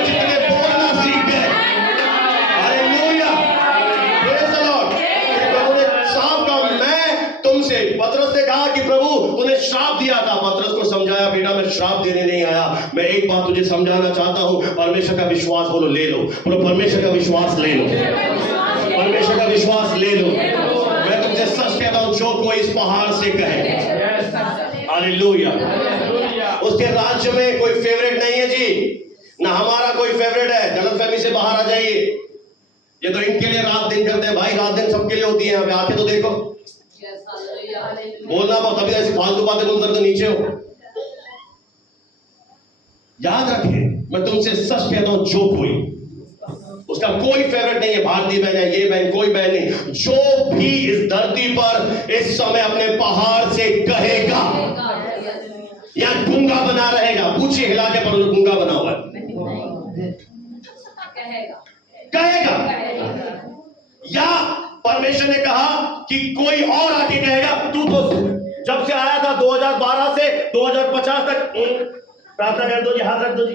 जितने बोलना सीख गए, हालेलुया, प्रेज़ द लॉर्ड। प्रभु ने साफ कहा, मैं तुमसे, पतरस ने कहा कि प्रभु तूने श्राप दिया था। पतरस को समझाया, बेटा मैं श्राप देने नहीं आया, मैं एक बात तुझे समझाना चाहता हूं, परमेश्वर का विश्वास। बोलो ले लो, बोलो परमेश्वर का विश्वास ले लो, परमेश्वर का विश्वास ले लो। मैं तुझे सच कहता हूं, जो कोई इस पहाड़ से कहे, हालेलुया। उसके राज्य में कोई फेवरेट नहीं है जी, ना हमारा कोई फेवरेट है। गलतफहमी से बाहर आ जाइए। ये तो इनके लिए रात दिन करते हैं भाई, रात दिन सबके लिए होती है। यहाँ पे आके तो देखो, बोलना बहुत, अभी ऐसी फालतू बातें बोल कर तो नीचे हो। याद रखें, मैं तुमसे सच कहता हूं, जो कोई, उसका कोई फेवरेट नहीं है, भारतीय बहन है, ये बहन, कोई बहन नहीं, जो भी इस धरती पर इस समय अपने पहाड़ से कहेगा या गूंगा बना रहेगा, पूछिए हिला के पर गूंगा बना हुआ है, कहेगा। या परमेश्वर ने कहा कि कोई और आके कहेगा, तू तो जब से आया था 2012 से 2050 तक, प्रार्थना कर दो जी, हाथ रख दो जी,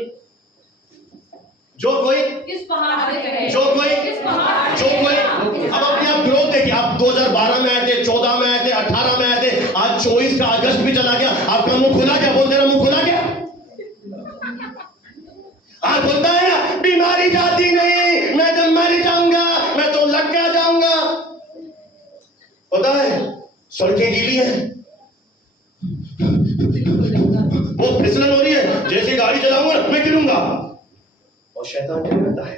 जो कोई इस पहाड़ से कहे, जो कोई इस पहाड़ जो कोई अब अपने आप ग्रोथ देखिए। आप 2012 में आए थे, 14 में आए थे, 18 में आए थे, आज 24 का अगस्त भी चला गया, आपका मुंह खुला गया? बोलते ना मुंह खुला गया। आज बोलता है ना बीमारी जाती नहीं, मैं तो मर जाऊंगा, मैं तो लटका जाऊंगा। पता है सड़कें गीली हैं, वो फिसलन हो रही है, जैसे गाड़ी चलाऊंगा मैं गिरूंगा। और शैतान क्या करता है?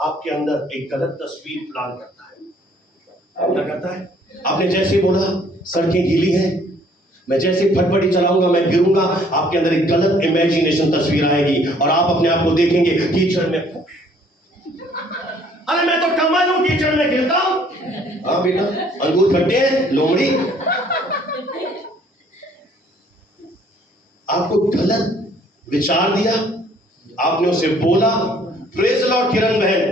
आपके अंदर एक गलत तस्वीर प्लान करता है। क्या करता है? आपने जैसे बोला सड़कें गीली हैं, मैं जैसे फटफटी चलाऊंगा मैं गिरूंगा, आपके अंदर एक गलत इमेजिनेशन तस्वीर आएगी और आप अपने आप को देखेंगे कीचड़ में। अरे मैं तो कमल हूं, कीचड़ में गिरता हूं। हाँ बेटा, अंगूर खट्टे हैं, लोमड़ी। आपको गलत विचार दिया, आपने उसे बोला। प्रेज द लॉर्ड किरण बहन,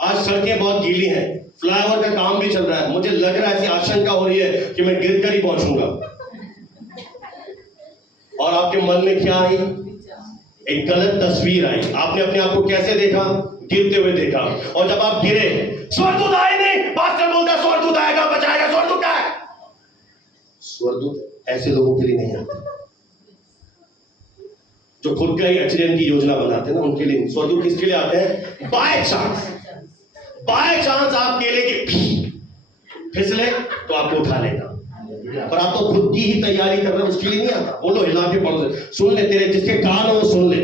आज सड़कें बहुत गीली हैं, फ्लाईओवर का काम भी चल रहा है, मुझे लग रहा है ऐसी आशंका हो रही है कि मैं गिरकर ही पहुंचूंगा। और आपके मन में क्या आई? एक गलत तस्वीर आई। आपने अपने आप को कैसे देखा? गिरते हुए देखा। और जब आप गिरे, स्वर्गदूत आए नहीं, पास्टर बोलता स्वर्गदूत आएगा बचाएगा, स्वर्गदूत क्या है? स्वर्गदूत ऐसे लोगों के लिए नहीं आते जो खुद का ही एक्सीडेंट की योजना बनाते हैं ना, उनके लिए। स्वर्गदूत किसके लिए आते हैं? बाय चांस आप केले के फिसले तो आपको उठा लेगा, पर आप तो खुद की ही तैयारी कर रहे हैं, उसके लिए नहीं आता। बोलो हिला के पढ़ो, सुन ले, तेरे जिसके कान हो सुन ले।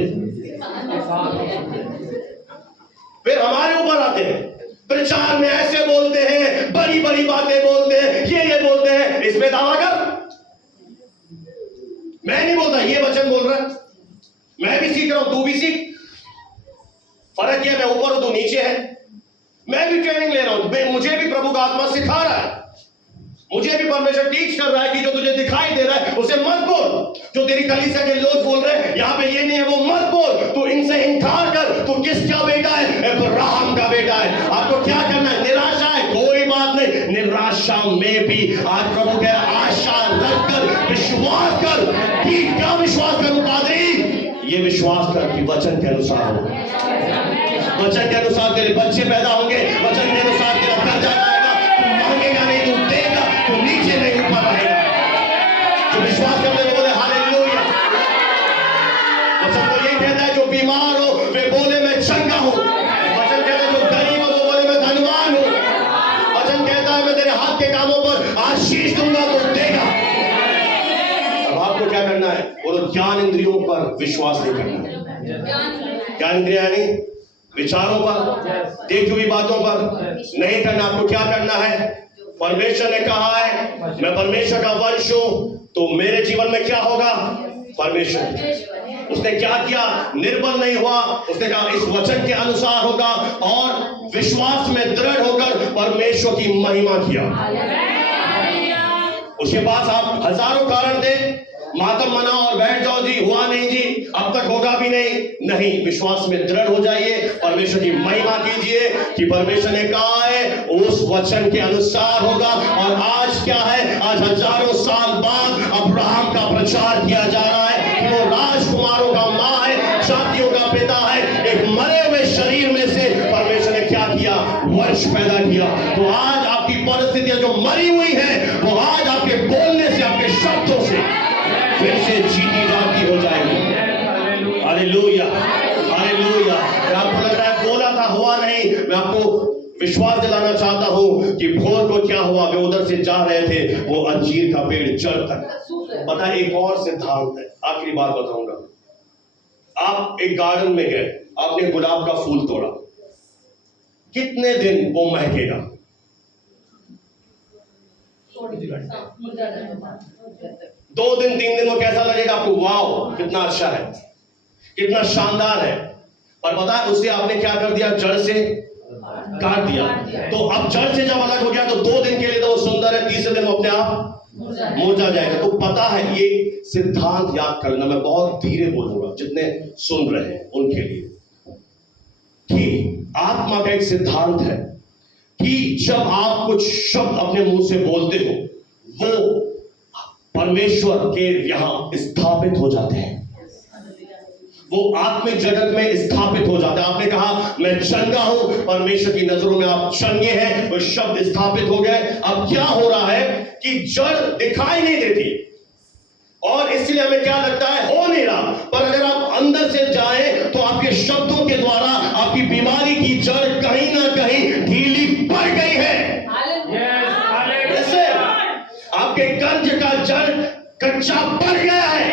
फिर हमारे ऊपर आते हैं, प्रचार में ऐसे बोलते हैं, बड़ी बड़ी बातें बोलते हैं, ये बोलते हैं, इसमें दावा कर। मैं नहीं बोलता, ये वचन बोल रहा है, मैं भी सीख रहा हूं, तू भी सीख। फर्क है, मैं ऊपर हूं, तू नीचे है। मैं भी ट्रेनिंग ले रहा हूं, मुझे भी प्रभु का आत्मा सिखा रहा है, मुझे भी परमेश्वर टीच कर रहा है कि जो तुझे दिखाई दे रहा है उसे मत बोल। जो तेरी कलीसिया के लोग बोल रहे हैं यहाँ पे ये नहीं है, वो मत बोल। तू इनसे इनकार कर। तू किसका बेटा है? अब्राहम का बेटा है। आपको क्या करना है? निराशा है, कोई बात नहीं, निराशा में भी आज प्रभु कह रहा है आशा रखकर विश्वास कर। कि क्या विश्वास करूं पादरी? ये विश्वास कर कि वचन के अनुसार हो, वचन के अनुसार तेरे बच्चे पैदा होंगे, वचन के अनुसार तेरा कर्जा जाएगा, तू मांगेगा नहीं तू देगा, तू नीचे नहीं ऊपर रहेगा। जो विश्वास करते हैं बोले हालेलुया। वचन तो ये कहता है जो बीमार हो वे बोले मैं चंगा हूं। वचन कहता है जो गरीब हो वो बोले मैं धनवान हूं। वचन कहता है मैं तेरे हाथ के कामों पर आशीष दूंगा तो देगा। अब आपको क्या करना है? बोलो ज्ञान इंद्रियों पर विश्वास नहीं करना। ज्ञान इंद्रिया नहीं, विचारों पर, देखी हुई बातों पर नहीं करना। आपको क्या करना है? परमेश्वर ने कहा है मैं परमेश्वर का वंश हूं, तो मेरे जीवन में क्या होगा? परमेश्वर। उसने क्या किया? निर्बल नहीं हुआ, उसने कहा इस वचन के अनुसार होगा और विश्वास में दृढ़ होकर परमेश्वर की महिमा किया। उसके पास आप हजारों कारण थे, मातम मना और बैठ जाओ जी, हुआ नहीं जी, अब तक होगा भी नहीं। विश्वास में दृढ़ हो जाइए, परमेश्वर की महिमा कीजिए कि परमेश्वर ने कहा है उस वचन के अनुसार होगा। और आज क्या है? आज हजारों साल बाद अब्राहम का प्रचार किया जा रहा है कि वो राजकुमारों का मां है, जातियों का पिता है। एक मरे हुए शरीर में से परमेश्वर ने क्या किया? वंश पैदा किया। तो आज आपकी परिस्थितियां जो मरी हुई है वो आज आपके बोलने से, आपके शब्दों से फिर से जीती जाती हो जाएगी। Hallelujah, hallelujah. आपको लग रहा है बोला था हुआ नहीं, मैं आपको विश्वास दिलाना चाहता हूं कि भोर को क्या हुआ? वे उधर से जा रहे थे, वो अंजीर का पेड़ जड़ तक। पता है एक और सिद्धांत है, आखिरी बात बताऊंगा। आप एक गार्डन में गए, आपने गुलाब का फूल तोड़ा, कितने दिन वो महकेगा? 2 दिन 3 दिन वो कैसा लगेगा आपको? वाओ कितना अच्छा है, कितना शानदार है। पर पता है उससे आपने क्या कर दिया? जड़ से काट दिया। तो अब जड़ से जब अलग हो गया तो 2 दिन के लिए तो वो सुंदर है, तीसरे दिन वो अपने आप मुरझा जाएगा। तो पता है ये सिद्धांत याद करना, मैं बहुत धीरे बोलूंगा जितने सुन रहे हैं उनके लिए, कि आत्मा का एक सिद्धांत है कि जब आप कुछ शब्द अपने मुंह से बोलते हो वो परमेश्वर के यहां स्थापित हो जाते हैं। वो आत्मिक जगत में स्थापित हो जाता है। आपने कहा मैं चंगा हूं, परमेश्वर की नजरों में आप चंगे हैं, वो शब्द स्थापित हो गए। अब क्या हो रहा है कि जड़ दिखाई नहीं देती और इसलिए हमें क्या लगता है हो नहीं रहा, पर अगर आप अंदर से जाएं तो आपके शब्दों के द्वारा आपकी बीमारी की जड़ कहीं ना कहीं ढीली पड़ गई है। जैसे आपके कर्ज का जड़ कच्चा पड़ गया है,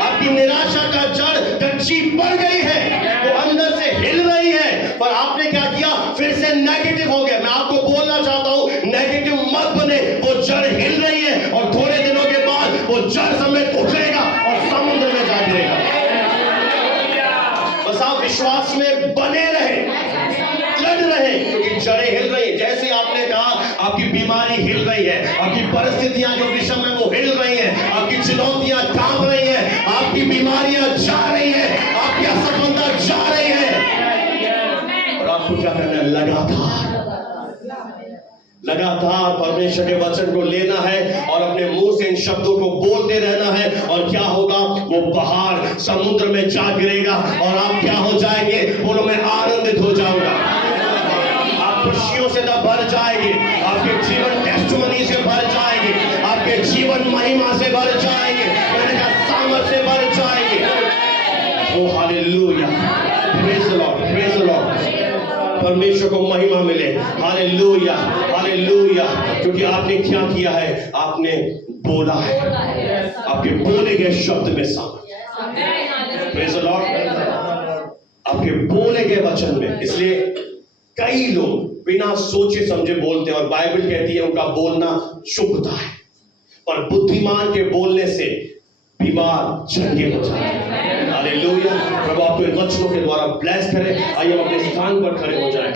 आपकी निराशा का जड़ कच्ची पड़ गई है, वो अंदर से हिल रही है, पर आपने क्या किया, फिर से नेगेटिव हो गया। मैं आपको बोलना चाहता हूं नेगेटिव मत बने, वो जड़ हिल रही है और थोड़े दिनों के बाद वो जड़ समेत उठेगा और समुद्र में जा गिरेगा। बस आप विश्वास में बने रहे, लड़ रहे, क्योंकि जड़ें हिल रही हैं। जैसे आपने कहा आपकी बीमारी हिल रही है, आपकी परिस्थितियां जो विषम है वो हिल रही हैं, आपकी चुनौतियां कांप रही हैं, आपकी बीमारियां जा रही हैं, आपकी असफलता जा रही है, और आपको क्या करना है, लगातार परमेश्वर के वचन को लेना है और अपने मुंह से इन शब्दों को बोलते रहना है। और क्या होगा, वो पहाड़ समुद्र में जा गिरेगा और आप क्या हो जाएंगे, बोलो मैं आनंदित हो जाऊंगा, आप खुशियों से भर जाएंगे, आपके जीवन टेस्टिमनी से भर जाएंगे, आपके जीवन महिमा से भर जाएंगे, मैंने कहा सामर्थ से भर जाएंगे। Oh hallelujah, praise the Lord, praise the Lord, परमेश्वर को महिमा मिले। हालेलुया, हालेलुया, क्योंकि आपने क्या किया है, आपने बोला है, आपके बोले गए शब्द में सामर्थ, प्रेज द लॉर्ड, आपके बोले गए वचन में। इसलिए कई लोग बिना सोचे समझे बोलते हैं और बाइबल कहती है उनका बोलना शुभता है, पर बुद्धिमान के बोलने से बीमार चंगे हो जाते हैं। हालेलुया, प्रभु आपको इन वचनों के द्वारा ब्लेस करे। आइए हम अपने स्थान पर खड़े हो जाएं।